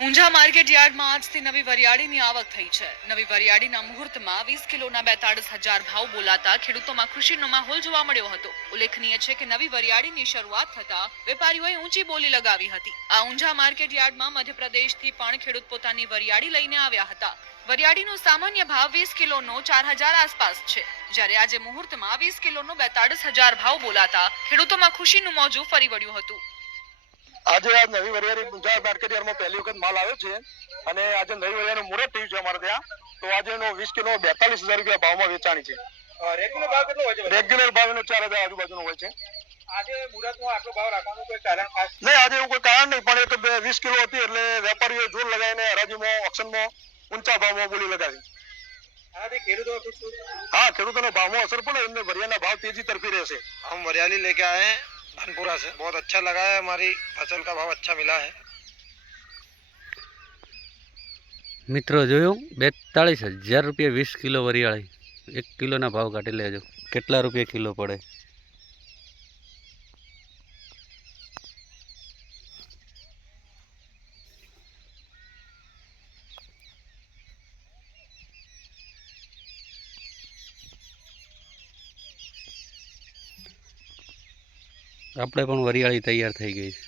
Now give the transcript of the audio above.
Unjha market યાર્ડમાં આજથી નવી વરિયાળીની આવક થઈ છે। નવી વરિયાળીના મુહૂર્તમાં 20 કિલોના 42,000 ભાવ બોલાતા ખેડૂતોમાં ખુશીનો માહોલ જોવા મળ્યો હતો। ઉલ્લેખનીય છે કે નવી વરિયાળીની શરૂઆત થતા વેપારીઓએ ઊંચી બોલી લગાવી હતી। આ ઊંઝા માર્કેટ યાર્ડમાં મધ્યપ્રદેશથી પણ ખેડૂત પોતાની વરિયાળી લઈને આવ્યા હતા। વરિયાળીનો સામાન્ય ભાવ 20 કિલોનો 4,000 આસપાસ છે, જ્યારે આજે મુહૂર્તમાં 20 કિલોનો 42,000 ભાવ બોલાતા ખેડૂતોમાં ખુશીનું મોજું ફરી વળ્યું હતું। આજે આ નવી વરિયાળી ઊંઝા માર્કેટ યાર્ડમાં પહેલી વખત માલ આવ્યો છે અને આજે નવી વરિયાળીનું મુહૂર્ત થયું છે અમારે ત્યાં। તો આજે એનો 20 કિલો 42,000 રૂપિયા ભાવમાં વેચાણી છે। રેગ્યુલર ભાવ કેટલો હોય છે? રેગ્યુલર ભાવ એનો 4,000 આજુબાજુનો હોય છે। આજે મુહૂર્તમાં આટલો ભાવ રાખવાનું કોઈ કારણ ખાસ નહીં, આજે એવું કોઈ કારણ નહીં, પણ એક 20 કિલો હતી એટલે વેપારીઓએ જોર લગાવીને હરાજીમાં ઓક્શનમાં ઊંચા ભાવમાં બોલી લગાવી। આનાથી ખેડૂતો ખુશ છે? हाँ, ખેડૂતોને ભાવમાં અસર પડે, એમને વરિયાળીના भाव तेजी तरफी રહેશે। हम वरियाली लेके आए हैं धनपुरा से, बहुत अच्छा लगा है, हमारी फसल का भाव अच्छा मिला है। મિત્રો જોયું 42,000 રૂપિયા 20 કિલો વરિયાળી। 1 કિલોના ભાવ કાઢી લેજો કેટલા રૂપિયા કિલો પડે। આપણે પણ વરિયાળી તૈયાર થઈ ગઈ છે।